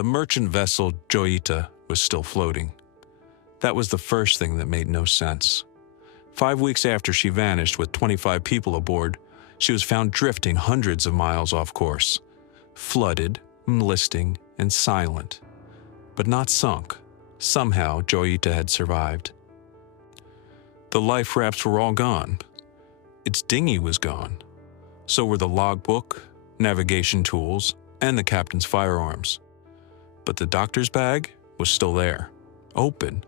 The merchant vessel Joyita was still floating. That was the first thing that made no sense. 5 weeks after she vanished with 25 people aboard, she was found drifting hundreds of miles off course, flooded, listing, and silent, but not sunk. Somehow, Joyita had survived. The life rafts were all gone. Its dinghy was gone. So were the logbook, navigation tools, and the captain's firearms. But the doctor's bag was still there, open.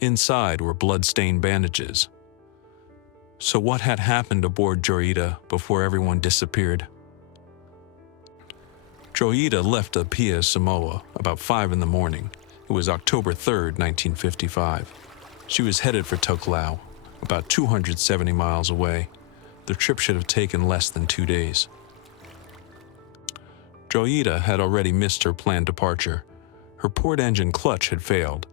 Inside were blood-stained bandages. So what had happened aboard Joyita before everyone disappeared? Joyita left Apia, Samoa, about 5 in the morning. It was October 3rd, 1955. She was headed for Tokelau, about 270 miles away. The trip should have taken less than 2 days. Joyita had already missed her planned departure. Her port engine clutch had failed.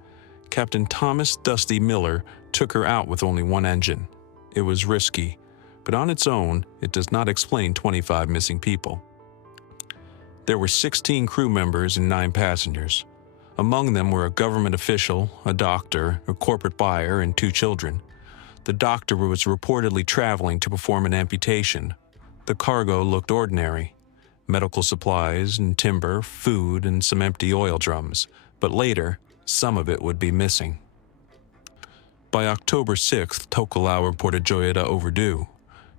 Captain Thomas Dusty Miller took her out with only one engine. It was risky, but on its own, it does not explain 25 missing people. There were 16 crew members and 9 passengers. Among them were a government official, a doctor, a corporate buyer, and 2 children. The doctor was reportedly traveling to perform an amputation. The cargo looked ordinary. Medical supplies and timber, food, and some empty oil drums. But later, some of it would be missing. By October 6th, Tokelau reported Joyita overdue.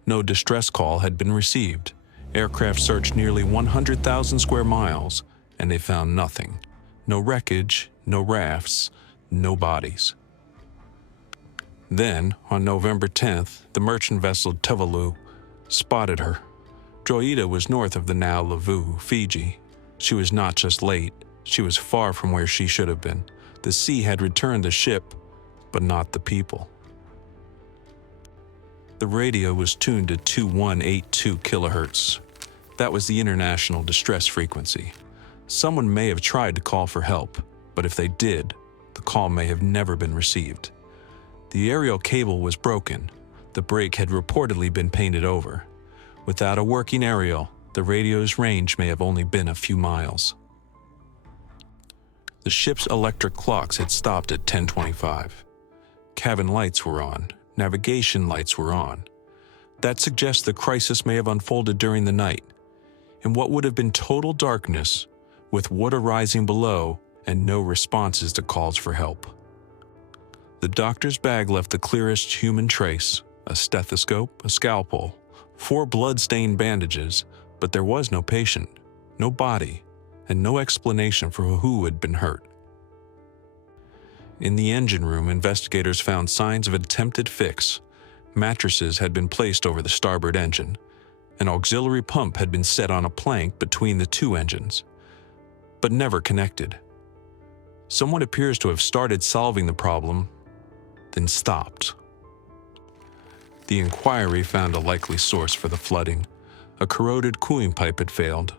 No distress call had been received. Aircraft searched nearly 100,000 square miles, and they found nothing. No wreckage, no rafts, no bodies. Then, on November 10th, the merchant vessel Tokelau spotted her. Joyita was north of the now Lavu, Fiji. She was not just late, she was far from where she should have been. The sea had returned the ship, but not the people. The radio was tuned to 2182 kilohertz. That was the international distress frequency. Someone may have tried to call for help, but if they did, the call may have never been received. The aerial cable was broken. The break had reportedly been painted over. Without a working aerial, the radio's range may have only been a few miles. The ship's electric clocks had stopped at 10:25. Cabin lights were on, navigation lights were on. That suggests the crisis may have unfolded during the night, in what would have been total darkness, with water rising below and no responses to calls for help. The doctor's bag left the clearest human trace: a stethoscope, a scalpel, 4 blood-stained bandages, but there was no patient, no body, and no explanation for who had been hurt. In the engine room, investigators found signs of an attempted fix. Mattresses had been placed over the starboard engine. An auxiliary pump had been set on a plank between the 2 engines, but never connected. Someone appears to have started solving the problem, then stopped. The inquiry found a likely source for the flooding. A corroded cooling pipe had failed.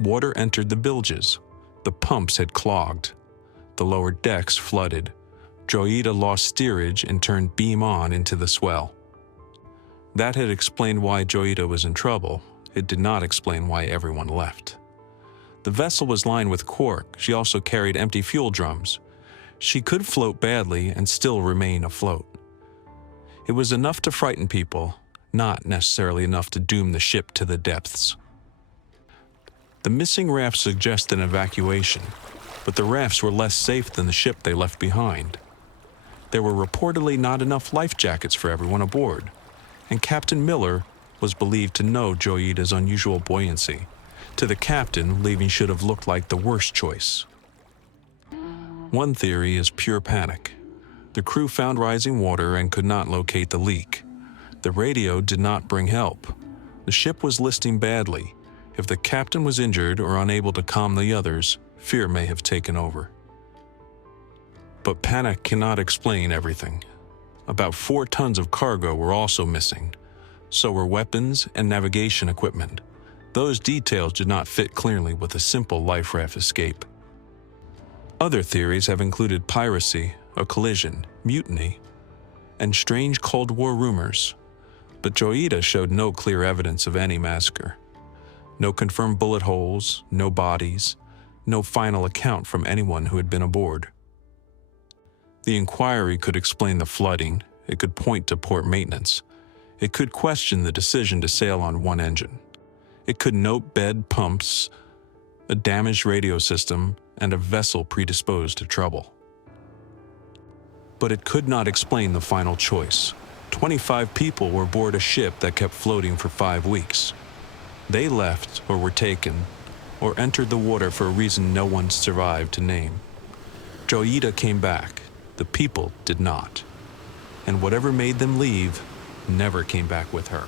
Water entered the bilges. The pumps had clogged. The lower decks flooded. Joyita lost steerage and turned beam on into the swell. That had explained why Joyita was in trouble. It did not explain why everyone left. The vessel was lined with cork. She also carried empty fuel drums. She could float badly and still remain afloat. It was enough to frighten people, not necessarily enough to doom the ship to the depths. The missing rafts suggest an evacuation, but the rafts were less safe than the ship they left behind. There were reportedly not enough life jackets for everyone aboard, and Captain Miller was believed to know Joyita's unusual buoyancy. To the captain, leaving should have looked like the worst choice. One theory is pure panic. The crew found rising water and could not locate the leak. The radio did not bring help. The ship was listing badly. If the captain was injured or unable to calm the others, fear may have taken over. But panic cannot explain everything. About 4 tons of cargo were also missing. So were weapons and navigation equipment. Those details did not fit clearly with a simple life raft escape. Other theories have included piracy, a collision, mutiny, and strange Cold War rumors. But Joyita showed no clear evidence of any massacre. No confirmed bullet holes, no bodies, no final account from anyone who had been aboard. The inquiry could explain the flooding, it could point to poor maintenance, it could question the decision to sail on one engine. It could note bed pumps, a damaged radio system, and a vessel predisposed to trouble. But it could not explain the final choice. 25 people were aboard a ship that kept floating for 5 weeks. They left or were taken, or entered the water for a reason no one survived to name. Joyita came back, the people did not. And whatever made them leave never came back with her.